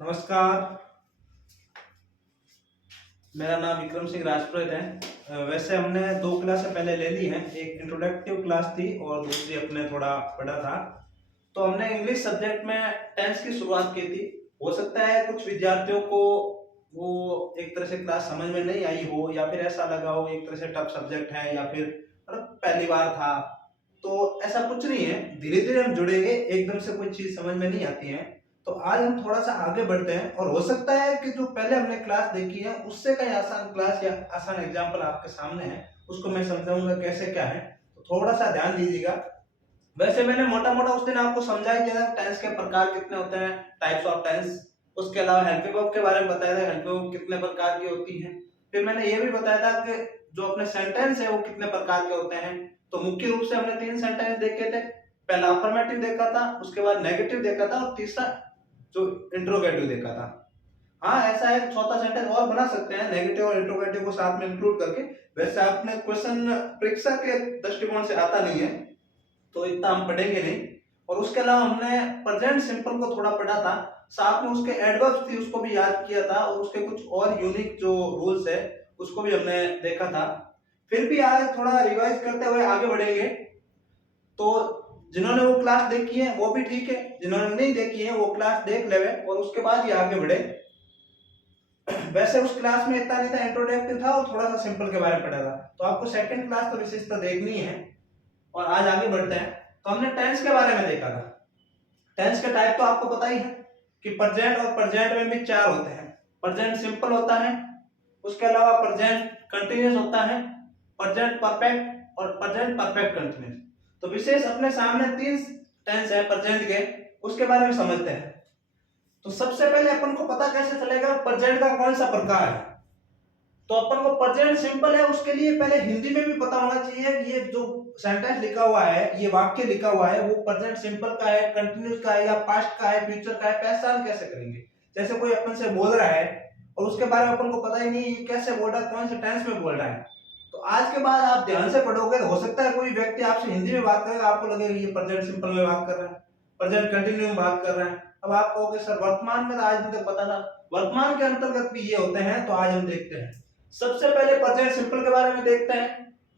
नमस्कार। मेरा नाम विक्रम सिंह राजपुरोहित है। वैसे हमने दो क्लासें पहले ले ली हैं। एक इंट्रोडक्टिव क्लास थी और दूसरी अपने थोड़ा पढ़ा था। तो हमने इंग्लिश सब्जेक्ट में टेंस की शुरुआत की थी। हो सकता है कुछ विद्यार्थियों को वो एक तरह से क्लास समझ में नहीं आई हो, या फिर ऐसा लगा हो एक तरह से टफ सब्जेक्ट है, या फिर मतलब पहली बार था। तो ऐसा कुछ नहीं है, धीरे धीरे हम जुड़ेंगे, एकदम से कोई चीज समझ में नहीं आती है। तो आज हम थोड़ा सा आगे बढ़ते हैं और हो सकता है कि जो पहले हमने क्लास देखी है उससे कहीं आसान क्लास या आसान एग्जाम्पल आपके सामने है, उसको मैं समझाऊंगा कैसे क्या है। तो थोड़ा सा ध्यान दीजिएगा। वैसे मैंने मोटा मोटा उस दिन आपको समझा ही दिया था टेंस के प्रकार कितने होते हैं, टाइप्स ऑफ टेंस। उसके अलावा हेल्पिंग वर्ब के बारे में बताया था, हेल्पिंग वर्ब कितने प्रकार की होती हैं। फिर मैंने ये भी बताया था कि जो अपने सेंटेंस है वो कितने प्रकार के होते हैं। तो मुख्य रूप से हमने तीन सेंटेंस देखे थे। पहला अफर्मेटिव देखा था, उसके बाद नेगेटिव देखा था, और तीसरा जो इंट्रोगेटिव देखा था। हाँ, ऐसा है, चौथा सेंटेंस और बना सकते हैं नेगेटिव और इंट्रोगेटिव को साथ में इंक्लूड करके। वैसे आपने क्वेश्चन परीक्षा के दृष्टिकोण से आता नहीं है तो इतना हम पढ़ेंगे नहीं। और उसके अलावा हमने प्रेजेंट सिंपल को थोड़ा पढ़ा था, साथ में उसके एडवर्ब्स थी उसको भी याद किया था, और उसके कुछ और यूनिक जो रूल्स है उसको भी हमने देखा था। फिर भी आज थोड़ा रिवाइज करते हुए आगे बढ़ेंगे। तो जिन्होंने वो क्लास देखी है वो भी ठीक है, जिन्होंने नहीं देखी है वो क्लास देख लेवे और उसके बाद ही आगे बढ़े। वैसे उस क्लास में इतना नहीं था, इंट्रोडक्टिव था और थोड़ा सा सिंपल के बारे में पढ़ा था। तो आपको सेकंड क्लास तो विशेषता देखनी है। और आज आगे बढ़ते हैं। तो हमने टेंस के बारे में देखा था। टेंस के टाइप तो आपको पता ही है कि प्रेजेंट और प्रेजेंट में भी चार होते हैं। प्रेजेंट सिंपल होता है, उसके अलावा प्रेजेंट कंटिन्यूअस होता है, प्रेजेंट परफेक्ट और प्रेजेंट परफेक्ट कंटिन्यूअस। तो विशेष अपने सामने तीन टेंस है प्रेजेंट के, उसके बारे में समझते हैं। तो सबसे पहले अपन को पता कैसे चलेगा प्रेजेंट का कौन सा प्रकार है। तो अपन को प्रेजेंट सिंपल है उसके लिए पहले हिंदी में भी पता होना चाहिए कि ये जो सेंटेंस लिखा हुआ है, ये वाक्य लिखा हुआ है, वो प्रेजेंट सिंपल का है, कंटिन्यूअस का है, या पास्ट का है, फ्यूचर का है, पहचान कैसे करेंगे। जैसे कोई अपन से बोल रहा है और उसके बारे में अपन को पता ही नहीं ये कैसे बोल रहा है, कौन से टेंस में बोल रहा है। तो आज के बाद आप ध्यान से पढ़ोगे तो हो सकता है कोई व्यक्ति आपसे हिंदी में बात करेगा, आपको लगेगा ये प्रेजेंट सिंपल में बात कर रहा है, प्रेजेंट कंटिन्यू में बात कर रहा है। अब आप कहोगे सर वर्तमान में तो आज मुझे पता था। वर्तमान के अंतर्गत भी ये होते हैं। तो आज हम देखते हैं। सबसे पहले प्रेजेंट सिंपल के बारे में देखते हैं।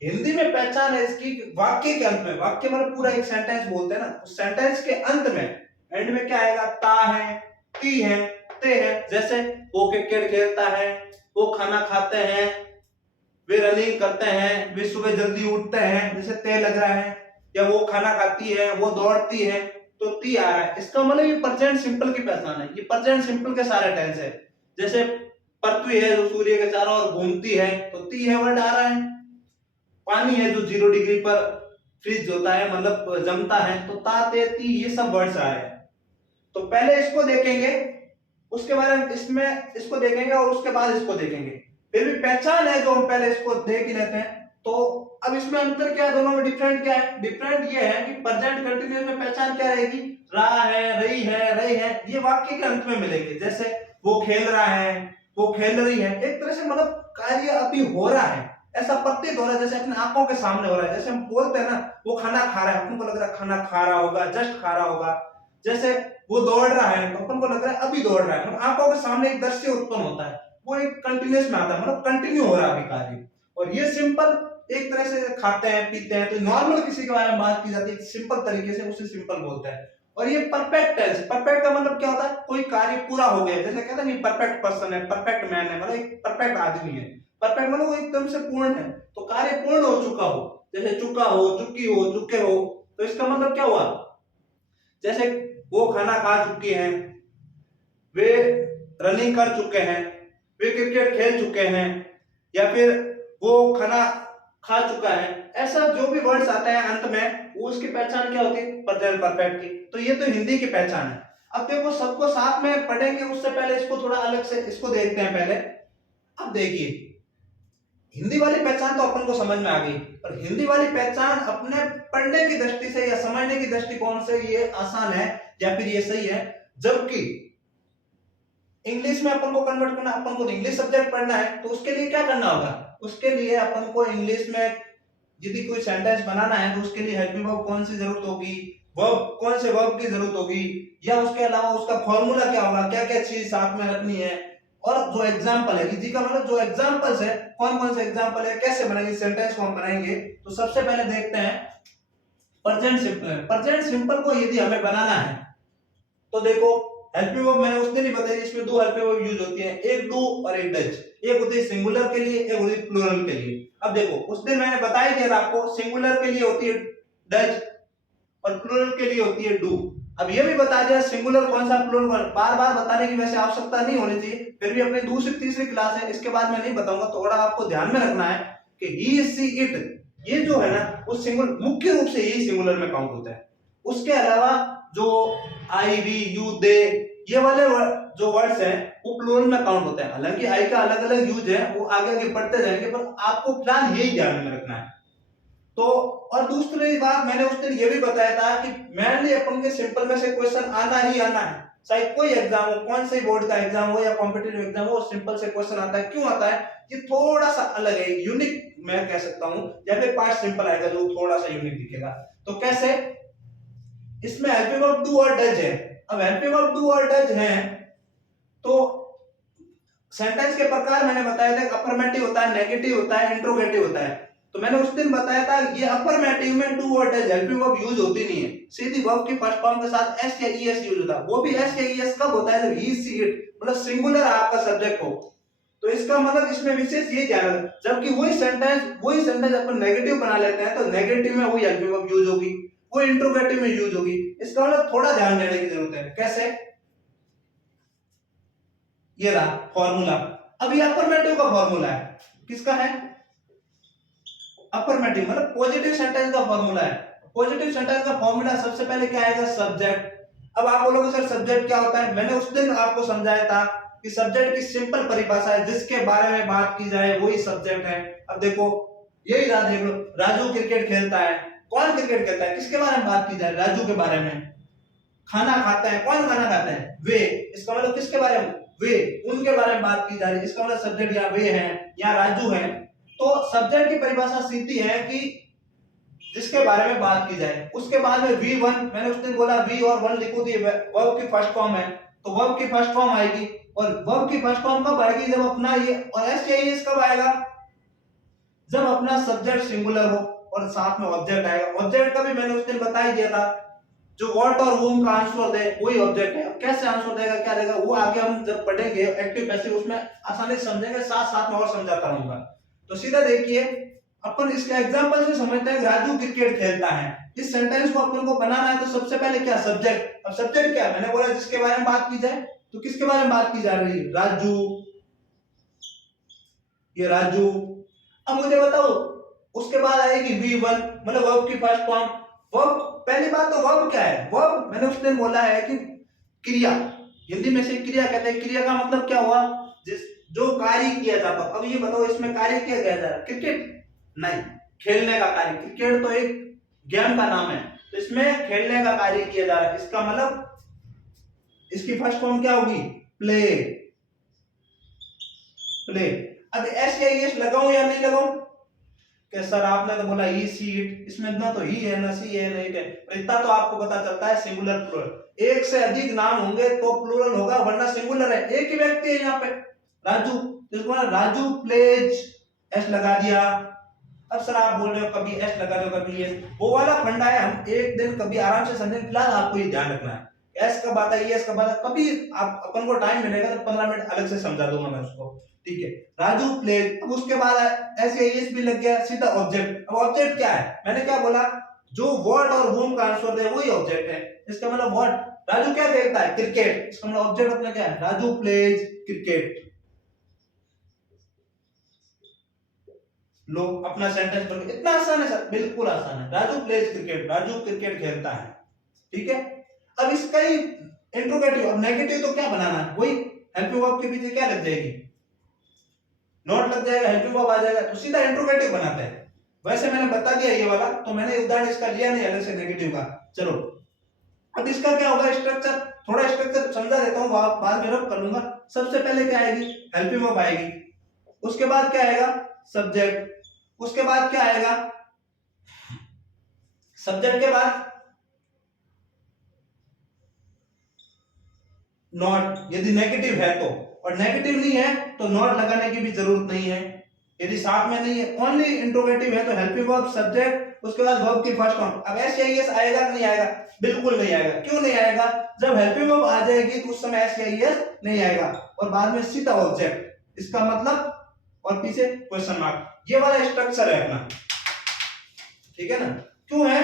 हिंदी में पहचान है इसकी वाक्य के अंत में। वाक्य मतलब पूरा एक सेंटेंस बोलते हैं ना, उस सेंटेंस के अंत में एंड में क्या आएगा, ता है, ती है, ते है। जैसे वो क्रिकेट खेलता है, वो खाना खाते हैं, वे रनिंग करते हैं, वे सुबह जल्दी उठते हैं, जैसे ते लग रहा है। या वो खाना खाती है, वो दौड़ती है, तो ती आ रहा है। इसका मतलब ये प्रेजेंट सिंपल की पहचान है। ये प्रेजेंट सिंपल के सारे टेंस है। जैसे पृथ्वी है जो सूर्य के चारों ओर घूमती है, तो ती है वर्ड आ रहा है। पानी है जो 0 डिग्री पर फ्रीज होता है, मतलब जमता है, तो ता ते ती ये सब वर्ड्स आ रहे हैं। तो पहले इसको देखेंगे, उसके बारे में इसमें इसको देखेंगे और उसके बाद इसको देखेंगे। फिर भी पहचान है जो हम पहले इसको देख ही लेते हैं। तो अब इसमें अंतर क्या है, दोनों में डिफरेंट क्या है। डिफरेंट ये है कि प्रेजेंट कंटिन्यूअस में पहचान क्या रहेगी, रहा है, रही है, रहे हैं, ये वाक्य के अंत में मिलेंगे। जैसे वो खेल रहा है, वो खेल रही है, एक तरह से मतलब कार्य अभी हो रहा है, ऐसा प्रतीत हो रहा है, जैसे अपने आंखों के सामने हो रहा है। जैसे हम बोलते हैं ना वो खाना खा रहा है, अपन को लग रहा है खाना खा रहा होगा, जस्ट खा रहा होगा। जैसे वो दौड़ रहा है तो अपन को लग रहा है अभी दौड़ रहा है, मतलब आंखों के सामने एक दृश्य उत्पन्न होता है, वो एक कंटिन्यूअस में आता है, मतलब कंटिन्यू हो रहा है अभी कार्य। और ये सिंपल एक तरह से खाते हैं पीते हैं, तो नॉर्मल किसी के बारे में बात की जाती है सिंपल तरीके से, उसे सिंपल बोलते हैं। और ये परफेक्ट टेंस, परफेक्ट का मतलब क्या होता है, कोई कार्य पूरा हो गया। जैसे कहते हैं नहीं परफेक्ट पर्सन है, परफेक्ट मैन है, मतलब एक परफेक्ट आदमी है। परफेक्ट मतलब वो एकदम से पूर्ण है, तो कार्य पूर्ण हो चुका हो, जैसे चुका हो, चुकी हो, चुके हो। तो इसका मतलब क्या हुआ, जैसे वो खाना खा चुकी हैं, वे रनिंग कर चुके हैं, वे क्रिकेट खेल चुके हैं, या फिर वो खाना खा चुका है। ऐसा जो भी वर्ड्स आते हैं अंत में, वो उसकी पहचान क्या होती है, प्रेजेंट परफेक्ट की। तो ये तो हिंदी की पहचान है। अब देखो सबको साथ में पढ़ेंगे, उससे पहले इसको थोड़ा अलग से इसको देखते हैं पहले। अब देखिए हिंदी वाली पहचान तो अपन को समझ में आ गई, पर हिंदी वाली पहचान अपने पढ़ने की दृष्टि से या समझने की दृष्टिकोण से ये आसान है या फिर ये सही है। जबकि इंग्लिश में अपन को कन्वर्ट करना, अपन को इंग्लिश सब्जेक्ट पढ़ना है, तो उसके लिए क्या करना होगा, उसके लिए अपन को इंग्लिश में यदि कोई सेंटेंस बनाना है तो उसके लिए हेल्पिंग वर्ब कौन सी जरूरत होगी, वर्ब, कौन से वर्ब की जरूरत होगी, या उसके अलावा उसका फॉर्मूला क्या होगा, क्या क्या चीज साथ में रखनी है, और जो एग्जाम्पल है, इजी का मतलब जो एग्जाम्पल्स है, कौन कौन से एग्जाम्पल है, कैसे बनाएंगे, सेंटेंस को हम बनाएंगे। तो सबसे पहले देखते हैं प्रेजेंट सिंपल। प्रेजेंट सिंपल को यदि हमें बनाना है तो देखो, हेल्पिंग वर्ब मैंने उस दिन ही बताया, इसमें दो हेल्पिंग वर्ब यूज होती हैं, एक डू और एक डज। एक होती है सिंगुलर के लिए, एक होती है प्लूरल के लिए। अब देखो, उस दिन मैंने बताया दिया था आपको, सिंगुलर के लिए होती है डज और प्लूरल के लिए होती है डू। अब ये भी बता दिया सिंगुलर कौन सा, प्लूरल कौन। बार बार बताने की वैसे आवश्यकता नहीं होनी चाहिए, फिर भी अपनी दूसरी तीसरी क्लास है, इसके बाद मैं नहीं बताऊंगा, थोड़ा आपको ध्यान में रखना है कि ही सी इट, ये जो है ना वो सिंगुलर, मुख्य रूप से यही सिंगुलर में काउंट होता है। उसके अलावा जो आई वी यू दे, ये वाले जो वर्ड्स हैं वो प्लूरल में काउंट होते हैं। हालांकि आई का अलग अलग यूज है, वो आगे आगे पढ़ते जाएंगे, पर आपको फिलहाल यही ध्यान में रखना है। तो और दूसरी बात मैंने उस दिन ये भी बताया था कि मेनली अपन के सिंपल में से क्वेश्चन आना ही आना है, चाहे कोई एग्जाम हो, कौन से बोर्ड का एग्जाम हो या कॉम्पिटिटिव एग्जाम हो, सिंपल से क्वेश्चन आता है। क्यों आता है? ये थोड़ा सा अलग है, यूनिक मैं कह सकता हूं, या फिर पार्ट सिंपल आएगा जो थोड़ा सा यूनिक दिखेगा। तो कैसे? इसमें हेल्पिंग वर्ब डू और डज है। अब हेल्पिंग वर्ब डू और डज है तो सेंटेंस के प्रकार मैंने बताया था, अफर्मेटिव होता है, नेगेटिव होता है, इंट्रोगेटिव होता है। तो मैंने उस दिन बताया था ये अफर्मेटिव में डू और डज हेल्पिंग वर्ब यूज होती नहीं है, सीधी वर्ब की फर्स्ट फॉर्म के साथ एस या ईएस यूज होता है। वो भी एस या ईएस कब होता है? जब ही सी इट मतलब सिंगुलर आपका सब्जेक्ट हो। तो इसका मतलब इसमें विशेष ये ध्यान रखना, जबकि वही सेंटेंस अपन नेगेटिव बना लेते हैं तो नेगेटिव में वही हेल्पिंग वर्ब यूज होगी, वो इंट्रोगेटिव में यूज होगी। इसका मतलब थोड़ा ध्यान देने की जरूरत है। कैसे? ये रहा फॉर्मूला। अब ये अफर्मेटिव का फॉर्मूला है, किसका है? अफर्मेटिव मतलब पॉजिटिव सेंटेंस का फॉर्मूला है। पॉजिटिव सेंटेंस का फॉर्मूला सबसे पहले क्या आएगा? सब्जेक्ट। अब आप बोलोगे सर सब्जेक्ट क्या होता है? मैंने उस दिन आपको समझाया था कि सब्जेक्ट की सिंपल परिभाषा है, जिसके बारे में बात की जाए वही सब्जेक्ट है। अब देखो, यही रहा, देख लो, राजू क्रिकेट खेलता है। कौन क्रिकेट खेलता है? किसके बारे में बात की जाए? राजू के बारे में। खाना खाते हैं, कौन खाना खाते हैं? वे। इसका मतलब किसके बारे में? वे, उनके बारे में बात की जा रही है। इसका मतलब सब्जेक्ट यहाँ वे है, यहाँ राजू है। तो सब्जेक्ट की परिभाषा सीधी है कि जिसके बारे में बात की जाए। उसके बाद में वी वन, मैंने उस दिन बोला वी और वन लिखो, तो ये वर्ब की फर्स्ट फॉर्म है, तो वर्ब की फर्स्ट फॉर्म आएगी। और वर्ब की फर्स्ट फॉर्म कब आएगी? जब अपना ये, और एस या एस कब आएगा? जब अपना सब्जेक्ट सिंगुलर हो और साथ में ऑब्जेक्ट आएगा। ऑब्जेक्ट का भी मैंने उस दिन बता ही दिया था, जो व्हाट और whom का आंसर दे वही ऑब्जेक्ट है। कैसे आंसर देगा, क्या देगा, वो आगे हम जब पढ़ेंगे एक्टिव पैसिव, उसमें आसानी से समझेंगे, साथ साथ में और समझाता रहूंगा। तो सीधा देखिए, अपन इसके एग्जांपल से समझते हैं राजू क्रिकेट खेलता है। इस सेंटेंस को अपन को बनाना है तो सबसे पहले क्या? सब्जेक्ट। अब सब्जेक्ट क्या है? मैंने बोला जिसके बारे में बात की जाए, तो किसके बारे में बात की जा रही है? राजू, ये राजू। अब मुझे बताओ, उसके बाद आएगी वी वन मतलब वर्ब की फर्स्ट फॉर्म। वर्ब, पहली बात तो वर्ब क्या है? वर्ब मैंने उस दिन बोला है कि क्रिया, हिंदी में से क्रिया कहते हैं। क्रिया का मतलब क्या हुआ? जिस जो कार्य किया जाता। अब ये बताओ, इसमें कार्य क्या किया जा रहा है? क्रिकेट नहीं, खेलने का कार्य। क्रिकेट तो एक गेम का नाम है, तो इसमें खेलने का कार्य किया जा रहा है। इसका मतलब इसकी फर्स्ट फॉर्म क्या होगी? प्ले। प्ले। अब एस या एस लगाऊं या नहीं लगाऊं? कि सर आपने तो बोला ही सी इट, इसमें ना तो ही है, ना सी है, ना इट है। पर इतना तो आपको पता चलता है सिंगुलर प्लूरल। एक से अधिक नाम होंगे तो प्लूरल होगा, वरना सिंगुलर है। एक ही व्यक्ति है यहाँ पे, राजू, तो इसको राजू प्लेज, एस लगा दिया। अब सर आप बोल रहे हो कभी एस लगा दो कभी एस, वो वाला फंडा है, हम एक दिन कभी आराम से समझेंगे। फिलहाल आपको ये ध्यान रखना है, एस कब आता है, एस कब आता है, कभी आप अपन को टाइम मिलेगा तो 15 मिनट अलग से समझा दूंगा मैं उसको। ठीक है, राजू प्लेज। अब उसके बाद एस या एस भी लग गया, सीधा ऑब्जेक्ट। अब ऑब्जेक्ट क्या है? मैंने क्या बोला? जो व्हाट और whom का आंसर दे वही ऑब्जेक्ट है। इसका मतलब व्हाट, राजू क्या खेलता है? क्रिकेट। इसका मतलब ऑब्जेक्ट अपना क्या है? Raju pledge cricket. लोग अपना सेंटेंस बन, इतना आसान है सर, बिल्कुल आसान है। Raju pledge cricket, Raju cricket खेलता है। ठीक है, अब इसका ही इंट्रोगेटिव और नेगेटिव तो क्या बनाना है? वही हेल्पिंग वर्ब के पीछे क्या लग जाएगी? नॉट लग जाएगा, हेल्पिंग वर्ब आ जाएगा, तो सीधा इंट्रोगेटिव बनाते हैं। वैसे मैंने बता दिया ये वाला, तो मैंने उदाहरण इसका लिया नहीं अलग से नेगेटिव का। चलो, अब इसका क्या होगा स्ट्रक्चर, थोड़ा स्ट्रक्चर समझा देता हूँ, बाद में रब कर लूंगा। सबसे पहले क्या आएगी? हेल्पिंग वर्ब आएगी। उसके बाद क्या आएगा? सब्जेक्ट। उसके बाद क्या आएगा? सब्जेक्ट के बाद नॉट, यदि नेगेटिव है तो, और नेगेटिव नहीं है तो नॉट लगाने की भी जरूरत नहीं है। यदि साथ में नहीं है, ओनली इंट्रोगेटिव है तो हेल्पिंग वर्ब सब्जेक्ट उसके बाद वर्ब की फर्स्ट फॉर्म। अब एस आएगा कि नहीं आएगा? बिल्कुल नहीं आएगा। क्यों नहीं आएगा? जब हेल्पिंग वर्ब आ जाएगी तो उस समय एस नहीं आएगा और बाद में सीधा ऑब्जेक्ट, इसका मतलब, और पीछे क्वेश्चन मार्क। ये वाला स्ट्रक्चर है अपना, ठीक है ना? क्यों है?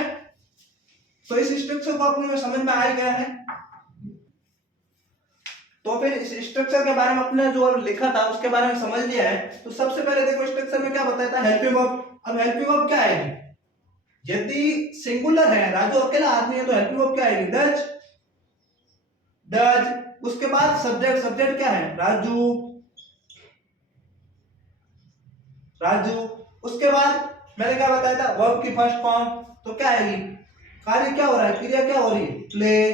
तो इस स्ट्रक्चर को अपने में समझ में आ गया है। तो फिर इस स्ट्रक्चर के बारे में अपने जो लिखा था उसके बारे में समझ लिया है। तो सबसे पहले देखो स्ट्रक्चर में क्या बताया था, हेल्पिंग वर्ब। अब हेल्पिंग वर्ब क्या आएगी? यदि सिंगुलर है, राजू अकेला आदमी है, तो हेल्पिंग वर्ब क्या आएगी? Does, does. उसके बाद सब्जेक्ट, सब्जेक्ट क्या है? राजू, राजू। उसके बाद मैंने क्या बताया था, वर्ब की फर्स्ट फॉर्म। तो क्या आएगी? कार्य क्या हो रहा है, क्रिया क्या हो रही है? प्ले।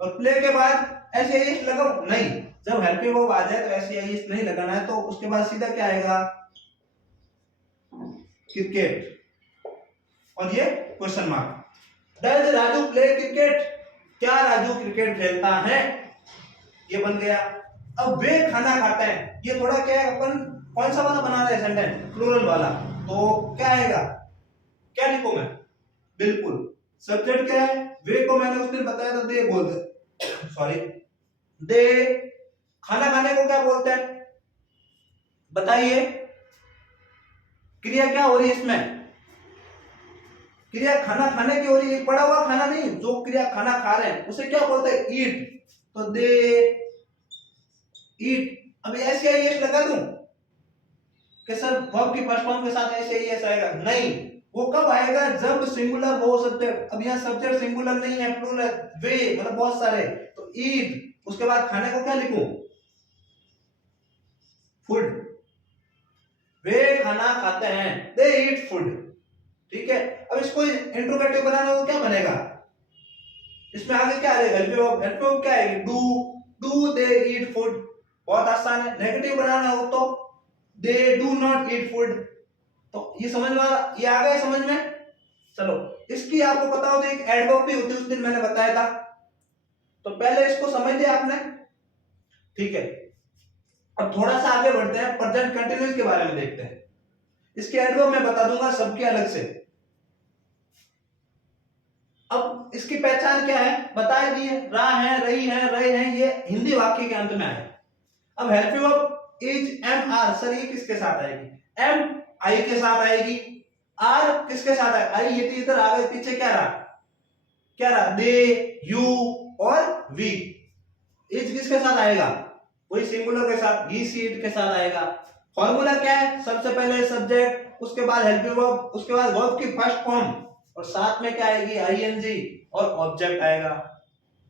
और प्ले के बाद ऐसे एस लगाओ? नहीं, जब हेल्पिंग वर्ब आ जाए तो ऐसे एस नहीं लगाना है। तो उसके बाद सीधा क्या आएगा? क्रिकेट, और ये question mark. Does Raju play cricket? क्या राजू क्रिकेट खेलता है? ये बन गया। अब वे खाना खाते हैं, ये थोड़ा क्या है, अपन कौन सा वाला बना रहे हैं सेंटेंस? प्लूरल वाला। तो क्या आएगा? क्या लिखूं मैं? बिल्कुल, सब्जेक्ट क्या है? वे को मैंने उस दिन बताया था, दे बोल दे, सॉरी, दे। खाना खाने को क्या बोलते हैं? बताइए, क्रिया क्या हो रही है इसमें? क्रिया खाना खाने की हो रही है, पड़ा हुआ खाना नहीं, जो क्रिया खाना खा रहे हैं उसे क्या बोलते हैं? ईट। तो दे ईट। अब ऐसे ही एस लगा दूं कि सर वर्ब की फर्स्ट फॉर्म के साथ ऐसे ही एस आएगा? नहीं, वो कब आएगा? जब सिंगुलर हो सब्जेक्ट। अब यहाँ सब्जेक्ट सिंगुलर नहीं है, प्लूरल, वे मतलब बहुत सारे। तो ईट, उसके बाद खाने को क्या लिखूं? फूड। वे खाना खाते हैं, दे ईट फूड। ठीक है। अब इसको इंट्रोगेटिव बनाना तो क्या बनेगा? इसमें आगे क्या आएगा? Helping verb. हेल्पिंग वर्ब क्या आएगी? Do, do they eat food. बहुत आसान है। नेगेटिव बनाना हो तो they do not eat food. तो ये समझ में ये आ गया समझ में? चलो, इसकी आपको पता हो तो एक एडवर्ब भी होती है, उस दिन मैंने बताया था। तो पहले इसको समझ लिया आपने, ठीक है। अब थोड़ा सा आगे बढ़ते हैं, प्रेजेंट कंटिन्यूअस के बारे में देखते हैं। इसके एडवर्ब मैं बता दूंगा सबके अलग से। अब इसकी पहचान क्या है? बता दिए, रहा है, रही है, रहे हैं, ये हिंदी वाक्य के अंत में आए। अब helping verb is, am are, sir ये किसके साथ आएगी? एम आई के साथ आएगी। आर किसके साथ है? आई, ये तो इधर आ गए, पीछे क्या रहा? क्या रहा? दे, यू और वी। इज किसके साथ आएगा? वही सिंगुलर के साथ, ही सीट के साथ आएगा। फॉर्मूला क्या है? सबसे पहले सब्जेक्ट, उसके बाद हेल्पिंग वर्ब, उसके बाद वर्ब की फर्स्ट फॉर्म, और साथ में क्या आएगी? आईएनजी और ऑब्जेक्ट आएगा।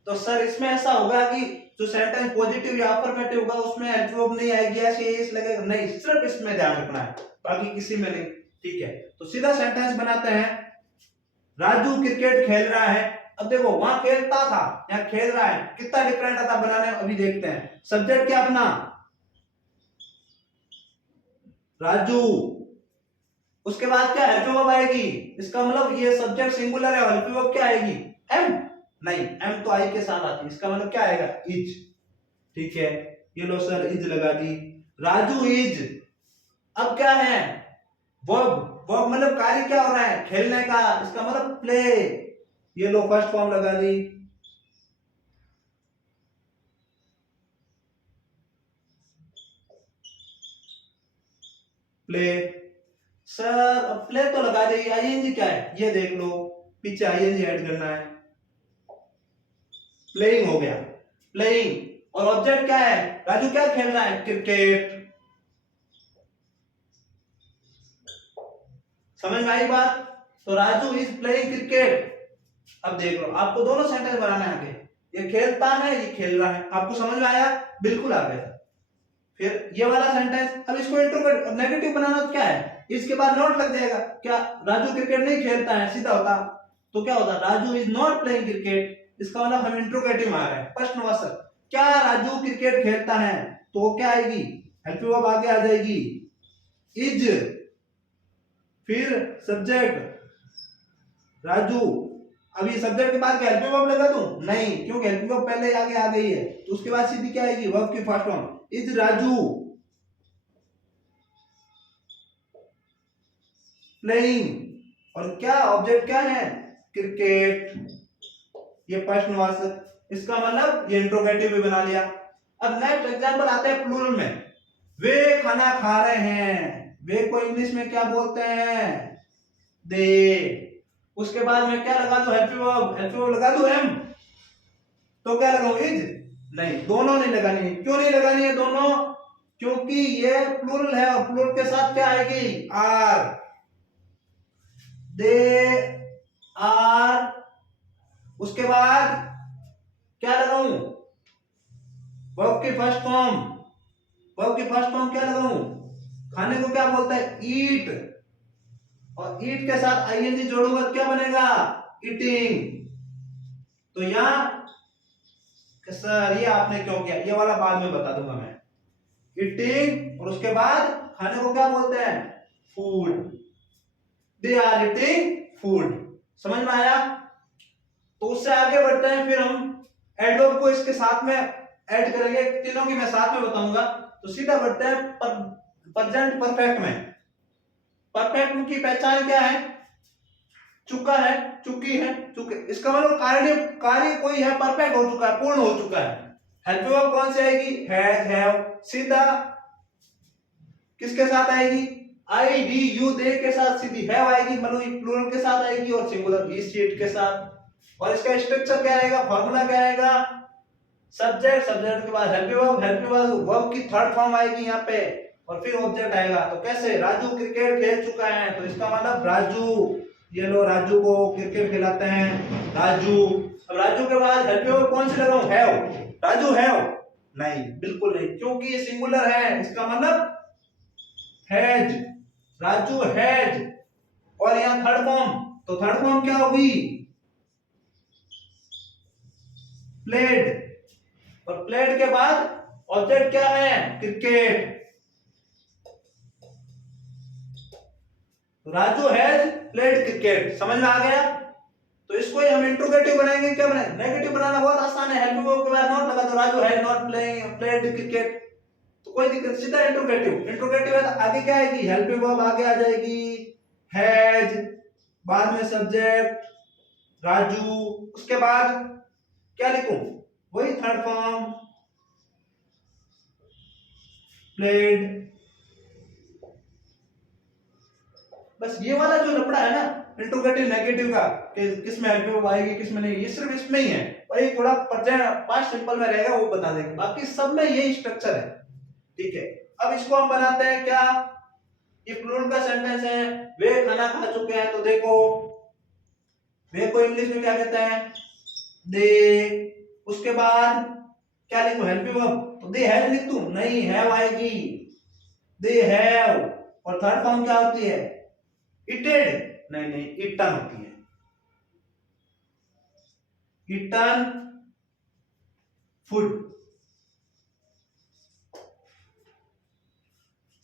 तो सर इसमें ऐसा होगा कि जो सेंटेंस पॉजिटिव या अफर्मेटिव होगा उसमें हेल्पिंग वर्ब नहीं आएगी, ऐसे इस लगेगा? नहीं, सिर्फ इसमें ध्यान रखना है, बाकी किसी में नहीं। ठीक है, तो सीधा सेंटेंस बनाते हैं। राजू क्रिकेट खेल रहा है। अब देखो, वहां खेलता था, यहाँ खेल रहा है, कितना डिफरेंट आता बनाने में, अभी देखते हैं। सब्जेक्ट क्या अपना? राजू। उसके बाद क्या? हेल्पिंग वर्ब आएगी। इसका मतलब ये सब्जेक्ट सिंगुलर है, हेल्पिंग वर्ब क्या आएगी? एम। नहीं, एम तो आई के साथ आती है, इसका मतलब क्या आएगा? इज। ठीक है, ये लो सर, इज लगा दी। राजू इज, अब क्या है? वर्ब। वर्ब मतलब कार्य क्या हो रहा है? खेलने का, इसका मतलब प्ले। ये लो फर्स्ट फॉर्म लगा दी। प्ले। सर अब प्ले तो लगा दी, आईएनजी क्या है? ये देख लो, पीछे आईएनजी ऐड करना है। प्लेइंग हो गया, प्लेइंग। और ऑब्जेक्ट क्या है? राजू क्या खेल रहा है? क्रिकेट। समझ में आई बात? तो राजू इज प्लेइंग क्रिकेट। अब देख लो, आपको दोनों सेंटेंस बनाना है आगे। ये खेलता है, ये खेल रहा है। आपको समझ में आया? बिल्कुल आ गया। फिर ये वाला सेंटेंस, अब इसको इंट्रोगेटिव नेगेटिव बनाना तो क्या है? इसके बाद नॉट लग जाएगा। क्या? राजू क्रिकेट नहीं खेलता है, सीधा होता तो क्या होता? Raju is not playing cricket. इसका मतलब हम इंट्रोगेटिव आ रहे हैं, प्रश्नवाचक। क्या राजू क्रिकेट खेलता है? तो क्या आएगी? हेल्पिंग वर्ब आगे आ जाएगी, इज। फिर सब्जेक्ट राजू, अब ये सब्जेक्ट के बाद क्या हेल्पिंग वर्ब लगा दूं? नहीं, क्योंकि हेल्पिंग वर्ब पहले आगे आ गई है, तो उसके बाद सीधी क्या आएगी? वर्ब की first form. Is Raju playing, और क्या ऑब्जेक्ट क्या है? क्रिकेट। ये प्रश्नवाचक, इसका मतलब ये इंट्रोगेटिव भी बना लिया। अब नेक्स्ट एग्जांपल आता है प्लूरल में। वे खाना खा रहे हैं, वे को इंग्लिश में क्या बोलते हैं? दे। उसके बाद में क्या लगा दूं? Helping verb. हेल्पिंग वर्ब लगा दूं एम, तो क्या लगाऊं? इज? नहीं, दोनों नहीं लगानी है। क्यों नहीं लगानी है दोनों? क्योंकि ये प्लूरल है और प्लूरल के साथ क्या आएगी? आर। They are. उसके बाद क्या लगाऊं? वर्ब की फर्स्ट फॉर्म। वर्ब की फर्स्ट फॉर्म क्या लगाऊं? खाने को क्या बोलता है? ईट, और ईट के साथ आईएनजी जोड़ूंगा, क्या बनेगा? ईटिंग। तो यहां सर ये आपने क्यों किया, ये वाला बाद में बता दूंगा मैं। ईटिंग, और उसके बाद खाने को क्या बोलते हैं? Food. They are eating food. समझ में आया? तो उससे आगे बढ़ते हैं, फिर हम एडवर्ब को इसके साथ में ऐड करेंगे, तीनों की मैं साथ में बताऊंगा। तो सीधा बढ़ते हैं प्रेजेंट परफेक्ट में। परफेक्ट की पहचान क्या है? चुका है, चुकी है, चुके। इसका मतलब कार्य कार्य कोई है, परफेक्ट हो चुका है, पूर्ण हो चुका है। हेल्पिंग वर्ब कौन सी आएगी? Has, have. सीधा किसके साथ आएगी? आई डी यू दे के साथ सीधी हैव आएगी, मतलब प्लूरल के साथ आएगी, और सिंगुलर ही शीट के साथ। और इसका स्ट्रक्चर क्या आएगा? फॉर्मूला क्या आएगा? सब्जेक्ट, सब्जेक्ट के बाद हेल्पिंग वर्ब, हेल्पिंग वर्ब की थर्ड फॉर्म आएगी यहाँ पे, और फिर ऑब्जेक्ट आएगा। तो कैसे? राजू क्रिकेट खेल चुका है, तो इसका मतलब राजू, ये लो राजू को क्रिकेट खिलाते हैं, राजू। अब राजू के बाद हेल्पिंग वर्ब कौन सी लगाऊं? हैव। राजू हैव? नहीं, बिल्कुल नहीं, क्योंकि ये सिंगुलर है, इसका मतलब हैज। राजू हैज, और यहाँ थर्ड फॉर्म, तो थर्ड फॉर्म क्या होगी? प्लेड। और प्लेड के बाद ऑब्जेक्ट क्या है? Cricket. Raju has played cricket. समझ में आ गया? तो इसको ही हम इंट्रोगेटिव बनाएंगे। क्या बनाएंगे? नेगेटिव बनाना बहुत आसान है। हेल्पिंग वर्ब के बाद नॉट लगा दो, Raju has not played cricket, तो कोई दिक्कत, सीधा इंट्रोगेटिव। इंट्रोगेटिव है तो आगे क्या आएगी? हेल्पिंग वर्ब आगे आ जाएगी, हैज, बाद में सब्जेक्ट राजू, उसके बाद क्या लिखूं? वही थर्ड फॉर्म प्लेड। बस ये वाला जो लफड़ा है ना इंट्रोगेटिव नेगेटिव का, कि किसमें हेल्पिंग वर्ब आएगी किसमें नहीं, ये सिर्फ इसमें ही है, और ये थोड़ा पास्ट सिंपल में रहेगा, वो बता देंगे। बाकी सब में यही स्ट्रक्चर है। ठीक है, अब इसको हम बनाते हैं क्या? ये प्लूरल का सेंटेंस है, वे खाना खा चुके हैं, तो देखो वे को इंग्लिश में क्या कहते हैं? दे। उसके बाद क्या लिखूं? हेल्पिंग वर्ब, तो दे हैव लिख दूं? नहीं, हैव आएगी, दे हैव। और थर्ड फॉर्म क्या होती है? इटेड? नहीं नहीं, इटन होती है, इटन फूड।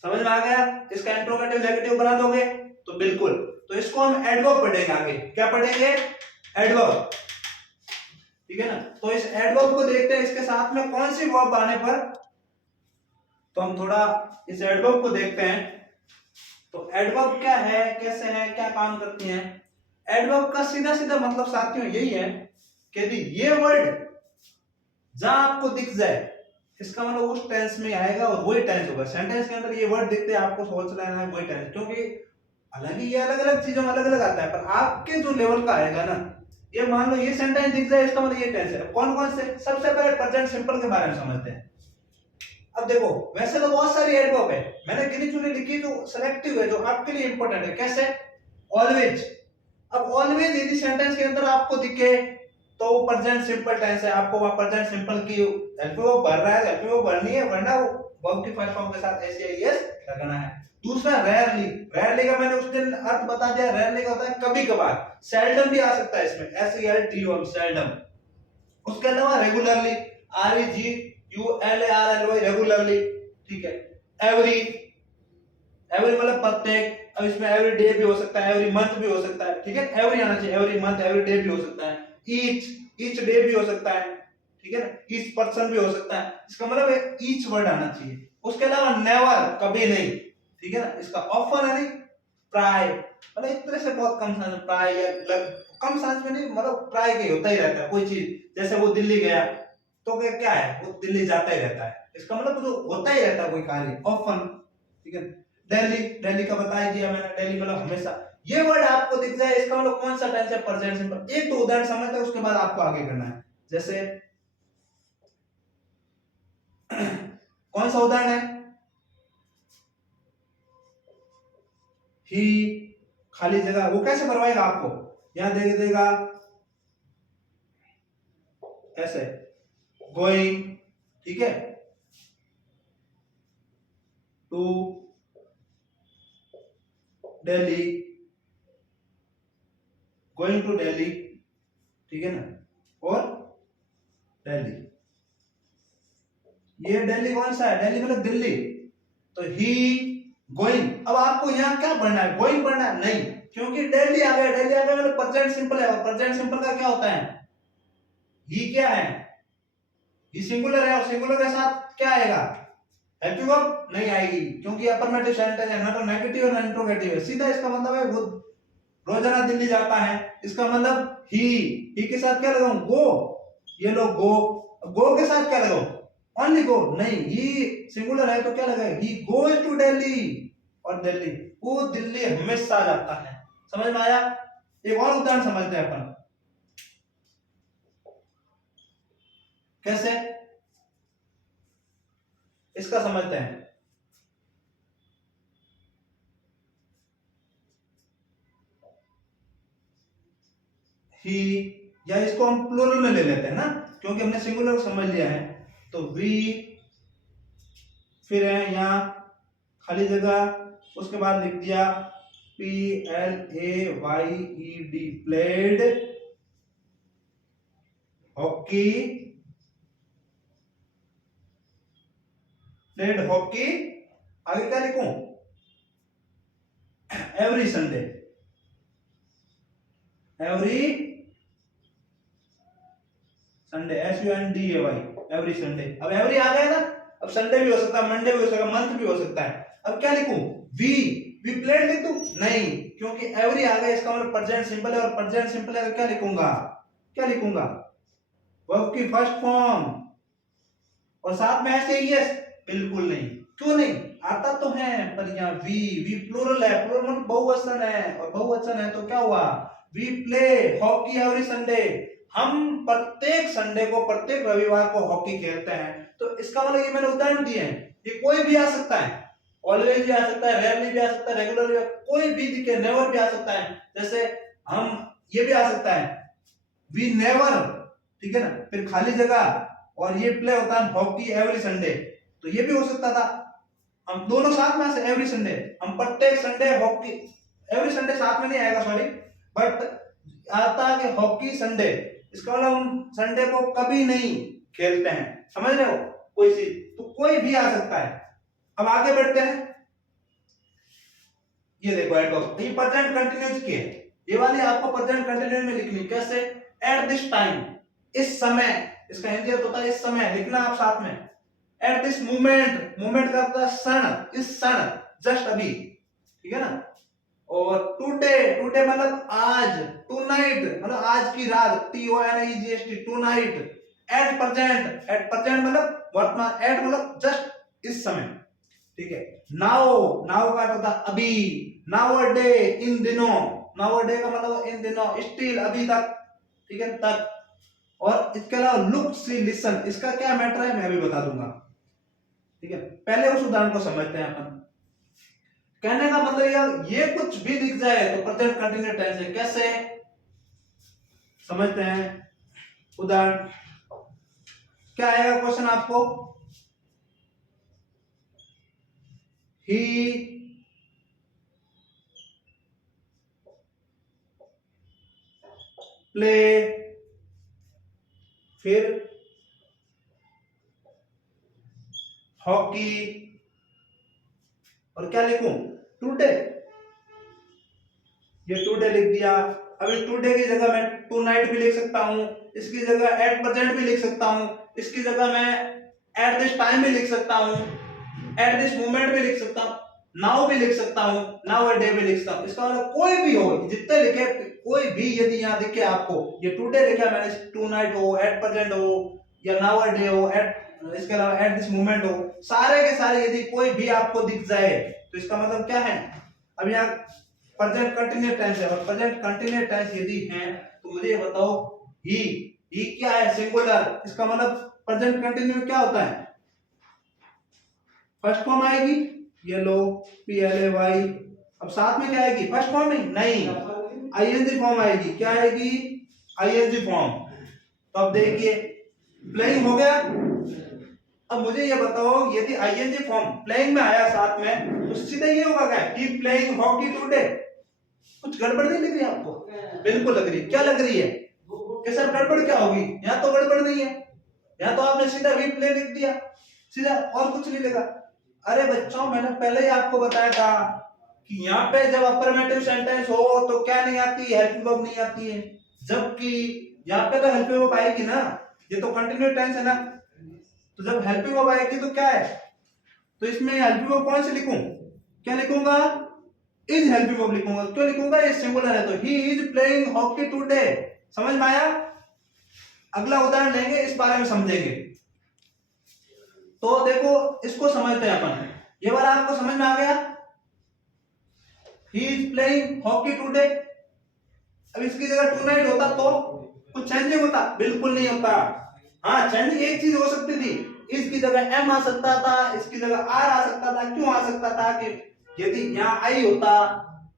समझ में आ गया? इसका इंट्रोगेटिव नेगेटिव बना दोगे तो बिल्कुल। तो इसको हम एडवर्ब पढ़ेंगे आगे। क्या पढ़ेंगे? एडवर्ब। ठीक है ना? तो इस एडवर्ब को देखते हैं, इसके साथ में कौन सी वर्ब आने पर, तो हम थोड़ा इस एडवर्ब को देखते हैं। तो एडवर्ब क्या है, कैसे है, क्या काम करती हैं? एडवर्ब का सीधा सीधा मतलब साथियों यही है कि यदि ये वर्ड जहां आपको दिख जाए, इसका मतलब उस टेंस में आएगा और वही टेंस होगा। सेंटेंस के अंदर ये वर्ड दिखते हैं, आपको सोच लेना है वही टेंस, क्योंकि हालांकि ये अलग अलग चीजों में अलग अलग आता है, पर आपके जो लेवल का आएगा ना, ये मान लो ये सेंटेंस दिख जाए, इसका मतलब ये टेंस है। कौन कौन से? सबसे पहले प्रेजेंट सिंपल के बारे में समझते हैं। अब देखो, वैसे तो बहुत सारी एडवर्ब है, मैंने गिनी चुनी लिखी जो सेलेक्टिव है, जो आपके लिए इंपॉर्टेंट है। कैसे? ऑलवेज। अब ऑलवेज यदि सेंटेंस के अंदर आपको दिखे तो वो प्रेजेंट सिंपल टेंस है, आपको वहां प्रेजेंट सिंपल की हेल्पिंग वर्ब भर रहा है, हेल्पिंग वर्ब भरनी है, वरना वो वर्ब की फर्स्ट फॉर्म के साथ एस या एस लगाना है। दूसरा रेयरली। रेयरली का मैंने उस दिन अर्थ बता दिया, रेयरली का होता है कभी कभार, सेल्डम भी आ सकता है इसमें, S E L T O seldom. उसके अलावा regularly, R E G U L A R L Y, regularly. ठीक है। एवरी, एवरी मतलब प्रत्येक, अब इसमें एवरी डे भी हो सकता है, एवरी मंथ भी हो सकता है, ठीक है, एवरी आना चाहिए, एवरी मंथ एवरी डे भी हो सकता है, ईच डे भी हो सकता है, ठीक है ना, ईच पर्सन भी हो सकता है, इसका मतलब ईच वर्ड आना चाहिए। उसके अलावा नेवर, कभी नहीं, ठीक है ना, इसका ऑफन है नहीं, प्राय, मतलब एक तरह से बहुत कम चांस, प्राय या कम चांस में नहीं, मतलब प्राय के होता ही रहता है कोई चीज, जैसे वो दिल्ली गया तो क्या है, वो दिल्ली जाता ही रहता है, इसका मतलब जो होता ही रहता है कोई कार्य, ऑफन, ठीक है। दिल्ली, दिल्ली का बता ही दिया मैंने, दिल्ली मतलब हमेशा। ये वर्ड आपको दिख जाए, इसका मतलब कौन सा टेंस है, प्रेजेंट सिंपल। एक तो उदाहरण समझते हैं, उसके बाद आपको आगे करना है। जैसे कौन सा उदाहरण है, ही, खाली जगह, वो कैसे भरवाएगा आपको, यहां दे देगा ऐसे, गोइंग, ठीक है, to Delhi, going to Delhi, ठीक है ना, और दिल्ली, ये दिल्ली कौन सा है, दिल्ली मतलब दिल्ली, तो ही गोइंग। अब आपको यहाँ क्या पढ़ना है, गोइंग पढ़ना है नहीं, क्योंकि दिल्ली आ गया, दिल्ली आ गया मतलब प्रेजेंट सिंपल है, और प्रेजेंट सिंपल का क्या होता है, ही क्या है, ही सिंगुलर है, और सिंगुलर के साथ क्या आएगा, एक्टिव वर्ब नहीं आएगी, क्योंकि अफर्मेटिव सेंटेंस है, ना तो नेगेटिव और ना इंट्रोगेटिव है, सीधा इसका मतलब है वो रोजाना दिल्ली जाता है, इसका मतलब ही के साथ क्या लगाऊं, गो, ये लो गो, गो के साथ क्या लगाऊं, ओनली गो, नहीं, ही सिंगुलर है तो क्या लगाए, ही गोज टू दिल्ली, और दिल्ली, वो दिल्ली हमेशा जाता है। समझ में आया। एक और उदाहरण समझते हैं अपन, कैसे, इसका समझते हैं। ही, या इसको हम प्लूरल में ले लेते हैं ना, क्योंकि हमने सिंगुलर समझ लिया है, तो वी, फिर है यहाँ खाली जगह, उसके बाद लिख दिया PLAYED, played hockey, played hockey, आगे क्या लिखूं, every Sunday, every Sunday, SUNDAY, every Sunday. अब एवरी आ गया ना, अब संडे भी हो सकता है, मंडे भी हो सकता है, मंथ भी हो सकता है। अब क्या लिखूं, वी, वी प्लेड लिख दूं, नहीं, क्योंकि एवरी आ गया, इसका मतलब प्रेजेंट सिंपल है, और प्रेजेंट सिंपल है तो क्या लिखूंगा, क्या लिखूंगा, वर्ब की फर्स्ट फॉर्म, और साथ में ऐसे ही यस, बिल्कुल नहीं, क्यों नहीं, आता तो है, पर यहाँ वी प्लूरल है, प्लूरल मतलब बहुवचन है, और बहुवचन है तो क्या हुआ, we play hockey every Sunday, हम प्रत्येक संडे को, प्रत्येक रविवार को हॉकी खेलते हैं। तो इसका मतलब ये मैंने उदाहरण दिए हैं, ये कोई भी आ सकता है, ऑलवेज भी आ सकता है, रेयरली भी आ सकता है, रेगुलरली, कोई भी दिखे, नेवर भी आ सकता है, जैसे हम, ये भी आ सकता है, वी नेवर, ठीक है ना, फिर खाली जगह, और ये प्ले होता है हॉकी एवरी संडे, तो ये भी हो सकता था, हम दोनों साथ में से एवरी संडे, हम प्रत्येक संडे हॉकी, एवरी संडे साथ में नहीं आएगा सॉरी, बट आता है कि हॉकी संडे, इसका मतलब हम संडे को कभी नहीं खेलते हैं, समझ रहे हो, कोई चीज, तो कोई भी आ सकता है। अब आगे बढ़ते हैं, ये देखो एडवर्ब, ये प्रेजेंट कंटीन्यूअस की है, ये वाली आपको प्रेजेंट कंटीन्यूअस में लिखनी, कैसे, एट दिस टाइम, इस समय, इसका हिंदी अर्थ होता है इस समय, लिखना आप साथ में, एट दिस मोमेंट, मोमेंट का अर्थ है क्षण, इस क्षण, जस्ट अभी, ठीक है ना, और टुडे, टुडे मतलब आज, टू नाइट मतलब आज की रात, TONEGST, tonight, at present, at present मतलब वर्तमान, एट मतलब जस्ट इस समय, ठीक है। नाउ, नाउ का अर्थ होता है अभी, नाउ अ डे, इन दिनों, नाउ अ डे का मतलब इन दिनों, स्टिल अभी तक, ठीक है, तक। और इसके अलावा लुक, सी, लिसन, इसका क्या मैटर है मैं अभी बता दूंगा, ठीक है। पहले उस उदाहरण को समझते हैं अपन, कहने का मतलब यार ये कुछ भी दिख जाए तो प्रेजेंट कंटिन्यूअस टेंस है, कैसे समझते हैं, उदाहरण क्या आएगा क्वेश्चन आपको, ही प्ले, फिर हॉकी, और क्या लिखूं, टुडे, ये टुडे लिख दिया। अभी टुडे की जगह मैं टू नाइट भी लिख सकता हूँ, इसकी जगह एट प्रेजेंट भी लिख सकता हूँ, इसकी जगह मैं एट दिस टाइम भी लिख सकता हूँ, एट दिस मोमेंट भी लिख सकता हूँ, नाउ भी लिख सकता हूँ, नाउ अ डे भी लिख सकता हूँ। इसका मतलब कोई भी हो, जितने लिखे कोई भी, यदि यहाँ दिखे आपको ये टुडे लिखा मैंने, टू नाइट हो, एट प्रेजेंट हो, या नाउ अ डे हो, एट, इसके अलावा एट दिस मोमेंट हो, सारे के सारे यदि कोई भी आपको दिख जाए तो इसका मतलब क्या है। अब यहाँ प्रेजेंट कंटिन्यूअस टेंस है, और प्रेजेंट कंटिन्यूअस टेंस यदि है तो मुझे ये बताओ, ही क्या है, सिंगुलर, इसका मतलब प्रेजेंट कंटिन्यूअस क्या होता है, फर्स्ट फॉर्म आएगी, ये लो पी एल ए वाई। अब साथ में क्या आएगी, फर्स्ट फॉर्म ही नहीं, आईएनजी फॉर्म आएगी, क्या आएगी, आईएनजी फॉर्म। तो अब देखिए प्लेइंग हो गया। अब मुझे ये बताओ, यदि आईएनजी फॉर्म प्लेइंग में आया साथ में तो सीधा ये होगा क्या, ही प्लेइंग हॉकी टुडे। कुछ गड़बड़ नहीं लग रही आपको, बिल्कुल लग रही है। क्या लग रही है कि सर गड़बड़ क्या होगी, यहाँ तो गड़बड़ नहीं है, यहाँ तो आपने सीधा वी प्ले लिख दिया, सीधा, और कुछ नहीं लिखा। अरे बच्चों, मैंने पहले ही आपको बताया था कि यहाँ पे जब अफर्मेटिव सेंटेंस हो तो क्या नहीं आती, हेल्पिंग वर्ब नहीं आती है, जबकि यहाँ पे तो हेल्पिंग वर्ब आएगी ना, ये तो कंटिन्यूअस टेंस है ना, तो जब हेल्पिंग वर्ब आएगी तो क्या है, तो इसमें हेल्पिंग वर्ब कौन से लिखूं, क्या लिखूंगा, इज हेल्पिंग वर्ब लिखूंगा। क्यों लिखूंगा, ये सिंगुलर है, तो ही इज प्लेइंग हॉकी टुडे। समझ में आया। अगला उदाहरण लेंगे, इस बारे में समझेंगे। तो देखो इसको समझते हैं अपन, ये वाला आपको समझ में आ गया, ही इज प्लेइंग हॉकी टुडे। अब इसकी जगह टू नाइट होता तो कुछ चेंजिंग होता, बिल्कुल नहीं होता। हाँ, चेंजिंग एक चीज हो सकती थी, इसकी जगह एम आ सकता था, इसकी जगह आर आ सकता था। क्यों आ सकता था, कि यदि यहाँ आई होता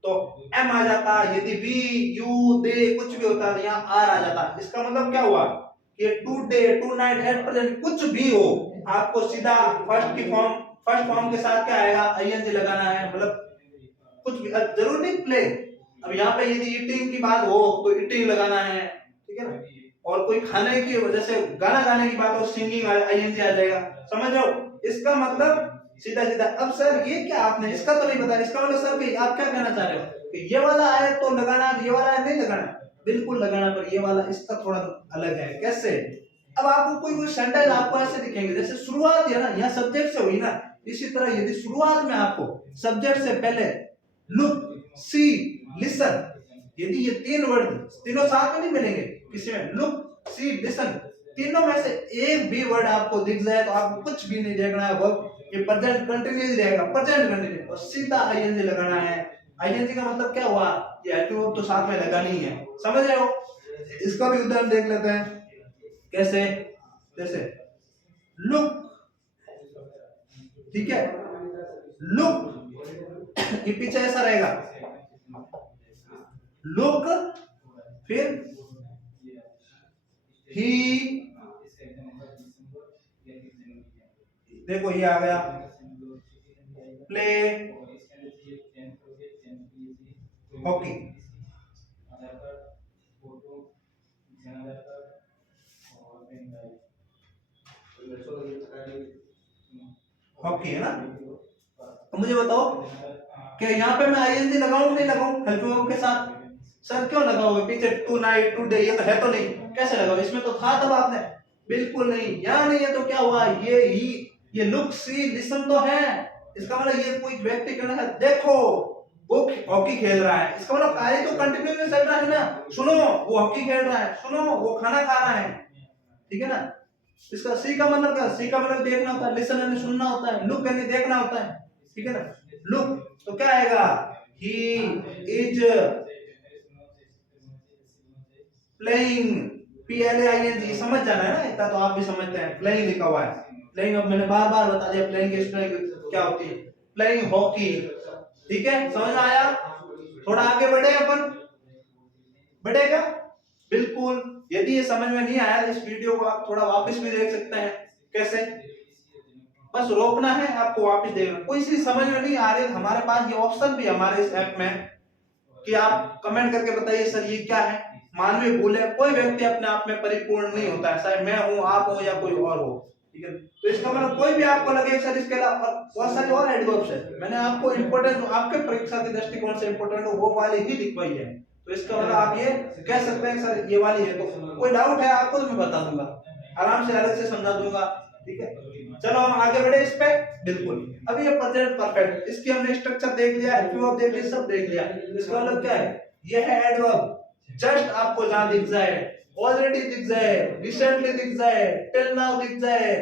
तो एम आ जाता, यदि वी यू दे कुछ भी होता तो यहाँ आर आ जाता। इसका मतलब क्या हुआ कि today, tonight, at present कुछ भी हो, आपको सीधा फर्स्ट फॉर्म के साथ क्या आएगा, आईएनजी लगाना है। मतलब कुछ भी जरूर नहीं प्ले। अब यहाँ पे यदि ईटिंग की बात हो तो ईटिंग लगाना है, ठीक है ना। और कोई खाने की वजह से गाना गाने की बात हो, सिंगिंग आईएनजी आ जाएगा। समझ रहे हो, इसका मतलब सीधा सीधा। अब सर ये क्या, आपने इसका तो नहीं बताया, इसका मतलब सर आप क्या कहना चाह रहे हो कि ये वाला आए तो लगाना, ये वाला आए नहीं लगाना, बिल्कुल लगाना, पर ये वाला इसका थोड़ा अलग है। कैसे, अब आपको कोई सेंटेंस आपको ऐसे दिखेंगे, जैसे शुरुआत है ना, यहाँ सब्जेक्ट से हुई ना, इसी तरह यदि शुरुआत में आपको सब्जेक्ट से पहले लुक, सी, लिसन, यदि ये तीन वर्ड तीनों साथ में नहीं मिलेंगे, किसी में लुक, सी, लिसन, तीनों में से एक भी वर्ड आपको दिख जाए तो आपको कुछ भी नहीं देखना है, वर्ब ये प्रेजेंट कंटिन्यूअस रहेगा, प्रेजेंट कंटिन्यूअस, और सीधा आईएनजी लगाना है। आईएनजी का मतलब क्या हुआ, ये हेल्पिंग वर्ब तो साथ में लगानी ही है। समझ रहे हो। इसका भी उदाहरण देख लेते हैं, कैसे, जैसे लुक, ठीक है, लुक ये पीछे ऐसा रहेगा, लुक, फिर ही, देखो ये आ गया, प्ले हॉकी, हॉकी है ना। तो मुझे बताओ कि यहाँ पे मैं आईएनजी लगाऊं नहीं लगाऊं हेल्पिंग वर्ब के साथ। सर क्यों लगाओगे, पीछे टू नाइट, टू डे ये तो है तो नहीं, कैसे लगाओ, इसमें तो था तब आपने, बिल्कुल नहीं, यहाँ नहीं है तो क्या हुआ, ये ही, ये लुक, सी, लिसन तो है, इसका मतलब ये कोई व्यक्ति कहना है, देखो वो हॉकी खेल रहा है, इसका मतलब कार्य तो कंटिन्यू चल रहा है ना, सुनो वो हॉकी खेल रहा है, सुनो वो खाना खा रहा है, ठीक है ना। इसका सी का मतलब क्या, सी का मतलब देखना होता है, लिसन यानी सुनना होता है, लुक यानी देखना होता है, ठीक है ना। लुक तो क्या आएगा, he is playing, P L A I N G, समझ जाना है ना, इतना तो आप भी समझते हैं, प्लेइंग लिखा हुआ है, प्लेइंग। अब मैंने बार बार बता दिया प्लेइंग की स्पेलिंग क्या होती है, प्लेइंग हॉकी, ठीक है, समझ में आया। थोड़ा आगे बढ़े अपन, बढ़ेगा, बिल्कुल। यदि ये समझ में नहीं आया इस वीडियो को आप थोड़ा वापस भी देख सकते हैं। कैसे, बस रोकना है आपको, वापस देखना। कोई चीज समझ में नहीं आ रही, हमारे पास ये ऑप्शन भी हमारे इस ऐप में कि आप कमेंट करके बताइए सर ये क्या है। मानवीय भूल है, कोई व्यक्ति अपने आप में परिपूर्ण नहीं होता है, चाहे मैं हूं, आप हो या कोई और हो। ठीक है। तो इसका मतलब कोई भी आपको लगे सर इसके अलावा बहुत सारे और एडवर्ब्स है, मैंने आपको इंपॉर्टेंट आपके परीक्षा के दृष्टिकोण से इंपॉर्टेंट हो वो वाली ही लिखवाई है। तो इसका मतलब आप ये कह सकते हैं सर ये वाली है। तो कोई डाउट है आपको तो मैं बता दूंगा, आराम से अलग से समझा दूंगा, ठीक है। चलो हम आगे बढ़े इस पे। बिल्कुल, अभी ये प्रेजेंट परफेक्ट, इसकी हमने स्ट्रक्चर देख लिया, हेल्पिंग वर्ब देख लिया, सब देख लिया। इसका मतलब क्या है, ये है एडवर्ब। जस्ट आपको जहां दिख जाए, ऑलरेडी दिख जाए, रिसेंटली दिख जाए, टिल नाउ दिख जाए,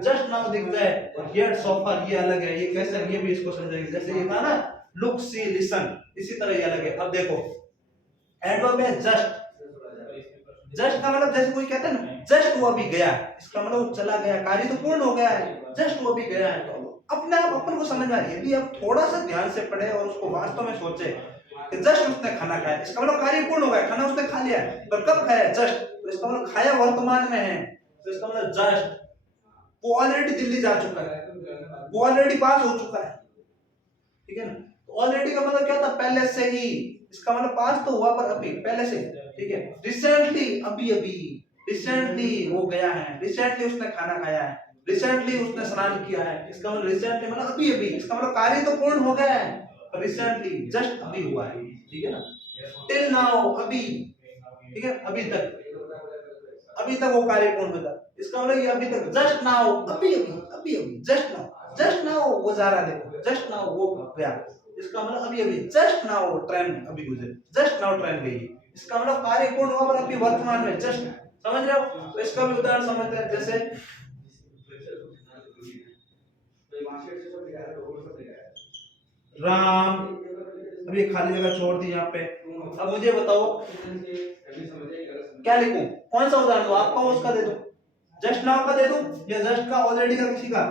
जस्ट नाउ दिख जाए, और येट सो फार ये अलग है। ये कैसे, ये भी इसको समझेंगे। जैसे ये था ना लुक सी लिसन, इसी तरह ये अलग है। अब देखो एडवर्ब है जस्ट। जस्ट का मतलब जैसे कोई कहता है ना जस्ट वो अभी गया, इसका मतलब वो चला गया, कार्य तो पूर्ण हो गया है, जस्ट वो अभी गया है। तो अपने आप अपन को समझ में आ रही है, यदि आप थोड़ा सा ध्यान से पढ़े और उसको वास्तव में सोचे कि जस्ट उसने खाना खाया, इसका मतलब कार्य पूर्ण हो गया, खाना उसने खा लिया, पर कब खाया, जस्ट। तो इसका मतलब खाया वर्तमान में है, तो इसका मतलब जस्ट वो ऑलरेडी दिल्ली जा चुका है, वो ऑलरेडी पास हो चुका है, ठीक है ना। तो ऑलरेडी का मतलब क्या था, पहले से ही, इसका मतलब पास तो हुआ पर अभी पहले से, ठीक है। रिसेंटली अभी अभी, रिसेंटली वो गया है, रिसेंटली उसने खाना खाया है, रिसेंटली उसने स्नान किया है, इसका मतलब रिसेंटली मतलब अभी अभी, इसका मतलब कार्य तो पूर्ण हो गया है पर रिसेंटली जस्ट अभी हुआ है, ठीक है ना। टिल नाउ अभी, ठीक है, अभी तक, अभी तक वो कार्य पूर्ण होगा, इसका मतलब ये अभी तक, जस्ट नाउ अभी अभी, अभी अभी, जस्ट नाउ, जस्ट नाउ वो जा रहा है, देखो जस्ट नाउ वो गया, इसका मतलब अभी अभी, जस्ट नाउ ट्रेन अभी गुजरी, जस्ट नाउ ट्रेन गई, इसका मतलब कार्य पूर्ण हुआ पर अभी वर्तमान में जस्ट, समझ रहे हो। तो इसका भी उदाहरण समझते हैं, जैसे राम, अभी खाली जगह छोड़ दी यहाँ पे। अब मुझे बताओ क्या लिखूं, कौन सा उदाहरण दो, आपका उसका दे दो, जस्ट नाउ का दे दो या जस्ट का ऑलरेडी का किसी का।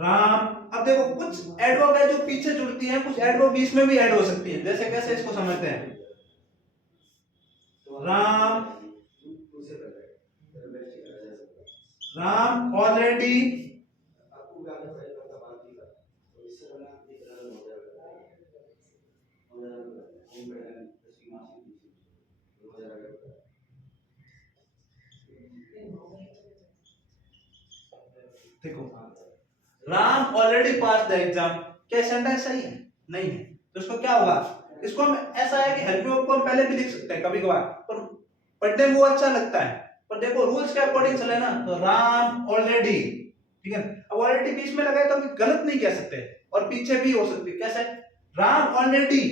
राम, अब देखो कुछ एडवर्ब है जो पीछे जुड़ती है, कुछ एडवर्ब बीच में भी ऐड हो सकती है, जैसे कैसे इसको समझते हैं। राम, राम ऑलरेडी, देखो Ram already pass the exam, क्या सेंटेंस सही है, नहीं है, तो इसको क्या होगा, इसको हम ऐसा है कि हेल्पिंग वर्ब को हम पहले भी लिख सकते हैं कभी कभार, पर पढ़ने में वो अच्छा लगता है, पर देखो रूल्स के अकॉर्डिंग चले ना, तो राम ऑलरेडी, ठीक है। अब ऑलरेडी बीच में लगाए तो हम गलत नहीं कह सकते, और पीछे भी हो सकती है, कैसे, राम ऑलरेडी,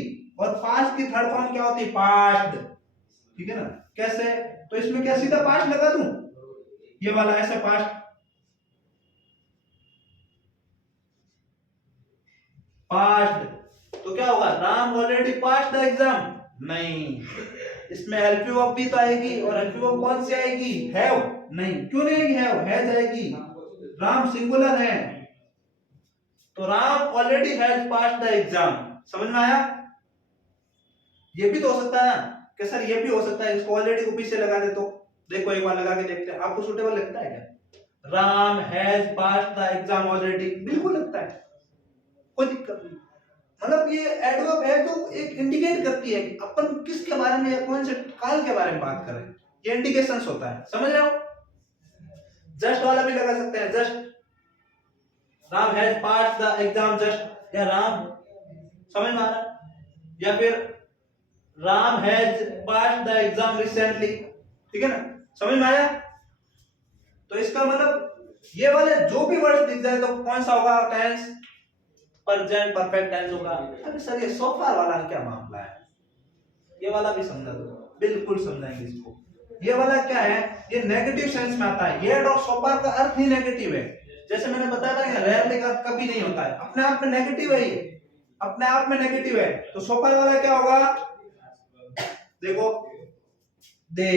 और पास्ट की थर्ड फॉर्म क्या होती है, पास्ट, ठीक है ना, कैसे, तो इसमें क्या सीधा पास्ट लगा दूं, ये वाला ऐसे पास्ट, पास्ट, तो क्या होगा, Ram already pass the exam, नहीं, इसमें हेल्पिंग वर्ब भी तो आएगी, और हेल्पिंग वर्ब कौन सी आएगी, हैव, नहीं, क्यों नहीं आएगी, हैव जाएगी, राम सिंगुलर है, तो Ram already has passed the exam, समझ में आया। ये भी तो हो सकता है ना कि सर ये भी हो सकता है इसको ऑलरेडी को पीछे लगा दे, तो देखो एक बार लगा के देखते हैं, आपको सूटेबल लगता है क्या, Ram has passed the exam already, बिल्कुल लगता है, कोई दिक्कत नहीं। मतलब ये एडवर्ब है जो एक इंडिकेट करती है कि अपन किसके बारे में या कौन से काल के बारे में बात कर रहे हैं, ये इंडिकेशंस होता है, समझ रहे हो। जस्ट वाला भी लगा सकते हैं, just Ram has passed the exam just, या राम, समझ में आ रहा है, या फिर Ram has passed the exam recently, ठीक है ना, समझ में आया। तो इसका मतलब ये वाले जो भी वर्ड दिख जाए तो कौन सा होगा, टेंस प्रेजेंट परफेक्ट टेंस होगा। अरे सर ये सोफा वाला क्या मामला है, ये वाला भी समझा दो, बिल्कुल समझाएंगे इसको। ये वाला क्या है, ये नेगेटिव सेंस में आता है, येड और सोफा का अर्थ ही नेगेटिव है, जैसे मैंने बताया था रेयरली का कभी नहीं होता है, अपने आप में नेगेटिव है, ये अपने आप में नेगेटिव है। तो सोफा वाला क्या होगा, देखो दे,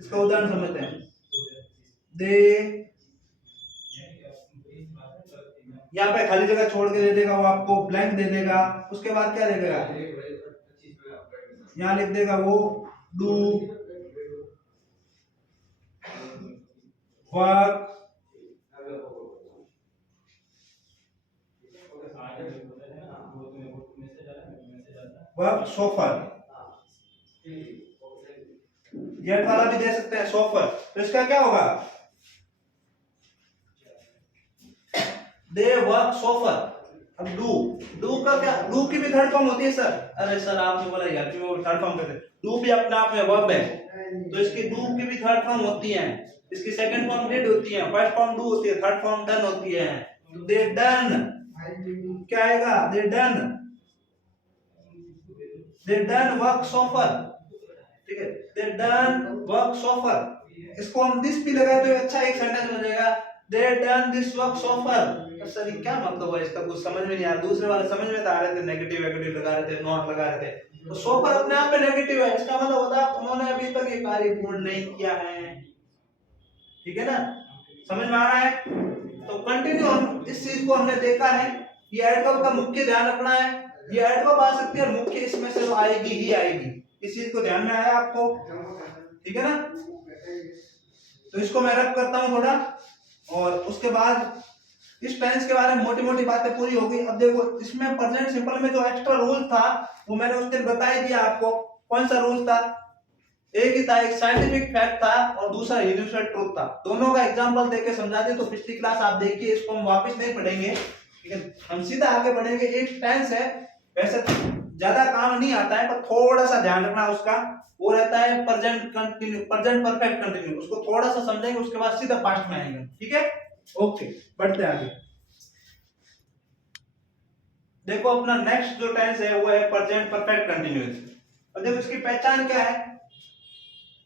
इसका उदाहरण समझते हैं, दे, यहाँ पे खाली जगह छोड़ के दे देगा, वो आपको ब्लैंक दे देगा, उसके बाद क्या दे देगा, यहाँ लिख देगा वो do work, work so far, get वाला भी दे सकते हैं सोफर, तो इसका क्या होगा, दे वर्क सोफर। अब डू का क्या, डू की भी थर्ड फॉर्म होती है सर, अरे सर आपने बोला यार कि वो थर्ड फॉर्म करते, डू भी अपने आप में वर्ब है, तो इसकी डू की भी थर्ड फॉर्म होती है, इसकी सेकंड फॉर्म डिड होती है, फर्स्ट फॉर्म डू होती है, थर्ड फॉर्म डन होती है। तो दे डन, क्या आएगा, दे डन वर्क सोफर, ठीक है, दे डन वर्क सोफर। इसको हम दिस भी लगाए तो अच्छा एक सेंटेंस हो जाएगा, दे done this work so far. Sir ये क्या मतलब है इसका, कुछ समझ में नहीं आ रहा, दूसरे वाले समझ में आ रहे थे, नेगेटिव नेगेटिव लगा रहे थे, नॉट लगा रहे थे, तो सोफर अपने आप में नेगेटिव है, इसका मतलब होता है उन्होंने अभी तक ये कार्य पूर्ण नहीं किया है, ठीक है ना, समझ में आ रहा है। तो कंटिन्यू, हम इस चीज को हमने देखा है, ये एडवर्ब का मुख्य ध्यान रखना है, ये एडवर्ब आ सकती है और मुख्य इसमें से तो आएगी ही आएगी, इस चीज को ध्यान में आया आपको, ठीक है ना। तो इसको मैं रब करता हूं थोड़ा, और उसके बाद इस टेंस के बारे में मोटी मोटी बातें पूरी हो गई। अब देखो इसमें प्रेजेंट सिंपल में जो एक्स्ट्रा रूल था वो मैंने उस दिन बता ही दिया आपको। कौन सा रूल था, एक ही था, एक साइंटिफिक फैक्ट था और दूसरा यूनिवर्सल ट्रूथ था, दोनों का एग्जांपल देके समझा दे, तो पिछली क्लास आप देखिए, इसको हम वापस नहीं पढ़ेंगे, ठीक है, हम सीधा आगे बढ़ेंगे। एक टेंस है, वैसे ज्यादा काम नहीं आता है पर थोड़ा सा ध्यान रखना उसका, वो रहता है present continue, present perfect continue, उसको थोड़ा सा समझेंगे उसके बाद सीधा पास्ट में आएंगे, ठीक है। ओके, बढ़ते आगे। देखो अपना नेक्स्ट जो टेंस है वो है प्रेजेंट परफेक्ट कंटिन्यूअस, और देखो इसकी पहचान क्या है,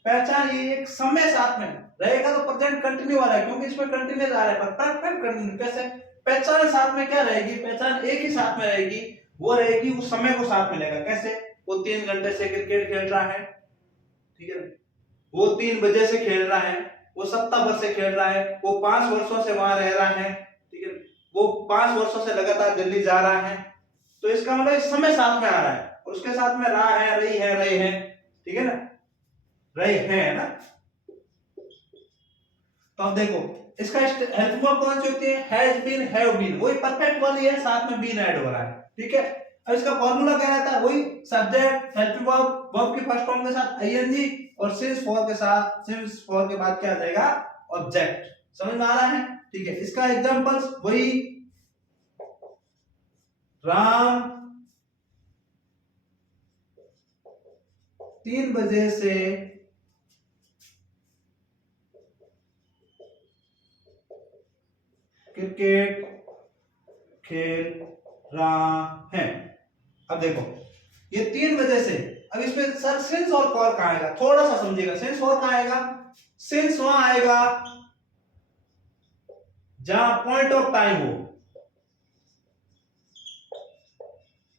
पहचान ये एक समय साथ में रहेगा तो प्रेजेंट कंटिन्यू वाला है, क्योंकि इसमें कंटिन्यूअस आ रहा है, पर परफेक्ट कंटिन्यू कैसे, पहचान साथ में क्या रहेगी, पहचान एक ही साथ में रहेगी, वो रहेगी उस समय को साथ में लेगा, कैसे, वो 3 घंटे से क्रिकेट खेल रहा है, ठीक है, वो 3 बजे से खेल रहा है, वो सप्ताह भर से खेल रहा है, वो 5 वर्षों से वहां रह रहा है, ठीक है, वो 5 वर्षों से लगातार दिल्ली जा रहा है, तो इसका मतलब समय साथ में आ रहा है, और उसके साथ में रहा है, रही है, रहे हैं, ठीक है ना, रहे हैं ना। तो अब देखो इसका हेल्प वर्ब कौन सी होती है, हैज बीन, हैव बीन, वही परफेक्ट वाली है, साथ में बीन ऐड हो रहा है, ठीक है। अब इसका फॉर्मूला क्या रहता है, वही सब्जेक्ट हेल्प वर्ब, वर्ब की फर्स्ट फॉर्म के साथ आईएनजी, और सिंस फॉर के साथ, सिंस फॉर के बाद क्या आ जाएगा, ऑब्जेक्ट, समझ में आ रहा है, ठीक है। इसका एग्जांपल्स वही, राम 3 बजे से क्रिकेट खेल रहा है। अब देखो ये 3 बजे से, अब इसमें सर सिंस और फॉर कहां आएगा, थोड़ा सा समझिएगा, सिंस फॉर कहां आएगा, सिंस वहां आएगा जहां पॉइंट ऑफ टाइम हो,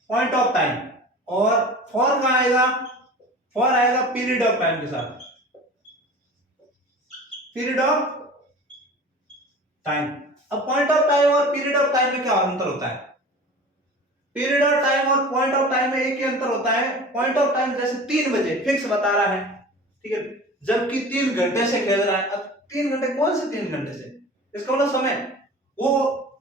पॉइंट ऑफ टाइम, और फॉर कहां आएगा, फॉर आएगा पीरियड ऑफ टाइम के साथ, पीरियड ऑफ टाइम। अब पॉइंट ऑफ टाइम और पीरियड ऑफ टाइम में क्या अंतर होता है, पीरियड ऑफ टाइम और पॉइंट ऑफ टाइम में एक ही अंतर होता है, पॉइंट ऑफ टाइम जैसे 3 बजे फिक्स बता रहा है, ठीक है, जबकि 3 घंटे से खेल रहा है। अब 3 घंटे कौन से 3 घंटे से, इसका मतलब समय, वो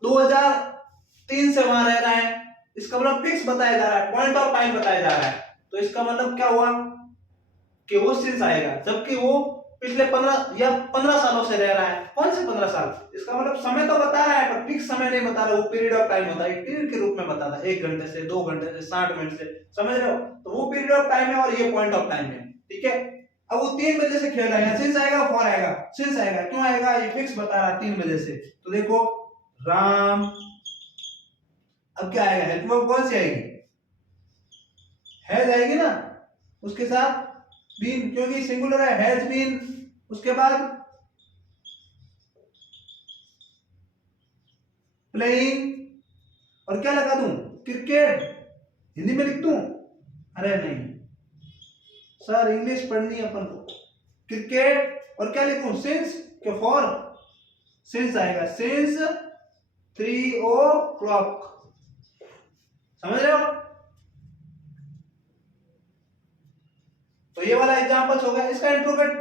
2003 से वहां रह रहा है, इसका मतलब फिक्स बताया जा रहा है, पॉइंट ऑफ टाइम बताया जा रहा है, तो इसका मतलब क्या हुआ कि वो सिंस आएगा, जबकि वो पिछले 15 या 15 सालों से रह रहा है, कौन से 15 साल, इसका मतलब समय तो बता रहा है पर फिक्स समय नहीं बता रहा, वो पीरियड ऑफ टाइम होता है, एक पीरियड के रूप में बताता है, 1 घंटे से, 2 घंटे से, 60 मिनट से, समझ रहे हो, तो वो पीरियड ऑफ टाइम है और ये पॉइंट ऑफ टाइम है, ठीक है। अब वो 3 बजे से खेल रहा है, सिंस आएगा, फॉर आएगा, सिंस आएगा, क्यों आएगा, ये फिक्स बता रहा है 3 बजे से, तो देखो राम, अब क्या आएगा, हेल्प वर्ब कौन सी आएगी, हैज आएगी ना, उसके साथ बीन, क्योंकि सिंगुलर है, हैज बीन, उसके बाद प्लेइंग, और क्या लगा दूं, क्रिकेट, हिंदी में लिख दूं, अरे नहीं सर इंग्लिश पढ़नी है अपन को, क्रिकेट, और क्या लिखूं, सिंस के फॉर, सिंस आएगा, सिंस 3 o'clock, समझ रहे हो। तो ये वाला एग्जांपल्स हो गया। इसका इंट्रोगेटिव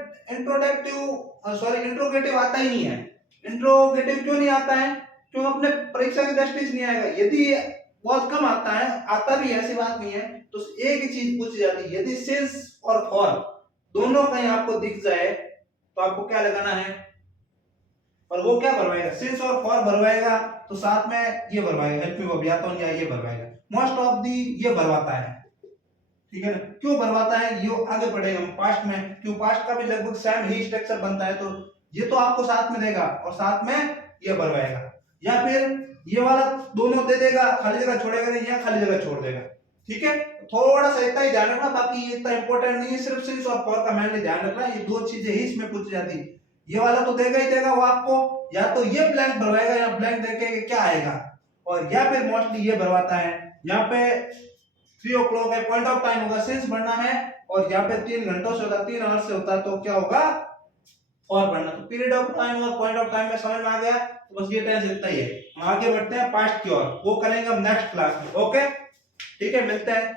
आता ही नहीं है। इंट्रोगेटिव क्यों नहीं आता है, क्यों, अपने परीक्षा की दृष्टि से नहीं आएगा, यदि बहुत कम आता है, आता भी ऐसी बात नहीं है, तो एक ही चीज पूछी जाती है, यदि सिंस और फॉर दोनों कहीं आपको दिख जाए तो आपको क्या लगाना है, और वो क्या भरवाएगा, सिंस और फॉर भरवाएगा, तो साथ में ये भरवाएगा, हेल्प मी बबिया तो या ये भरवाएगा, मोस्ट ऑफ दी ये भरवाता है, ठीक है ना। क्यों भरवाता है, ये आगे पढ़ेगा हम पास्ट में, क्यों पास्ट का भी लगभग सेम ही स्ट्रक्चर बनता है, तो ये तो आपको साथ में देगा और साथ में ये भरवाएगा, या फिर ये वाला दोनों दे देगा, खाली जगह छोड़ेगा नहीं, या खाली जगह छोड़ देगा, ठीक है। थोड़ा सा इतना ही ध्यान रखना, बाकी ये इतना इंपॉर्टेंट नहीं है, सिर्फ सिंस और फॉर का मैंने ध्यान रखना, ये दो चीजें ही इसमें पूछी जाती। ये वाला तो देगा ही देगा वो आपको, या तो ये ब्लैंक भरवाएगा या ब्लैंक देके क्या आएगा, और या फिर मोस्टली ये भरवाता है। यहाँ पे 3 o'clock है, पॉइंट ऑफ टाइम होगा, सिंस भरना है, और यहाँ पे 3 घंटों से होता है, 3 आवर्स से होता है, तो क्या होगा, फॉर भरना। तो पीरियड ऑफ टाइम और पॉइंट ऑफ टाइम में समझ में आ गया, तो बस ये टेंस इतना ही है। हम आगे बढ़ते हैं पास्ट की ओर, वो करेंगे हम नेक्स्ट क्लास में, ओके ठीक है, मिलते हैं।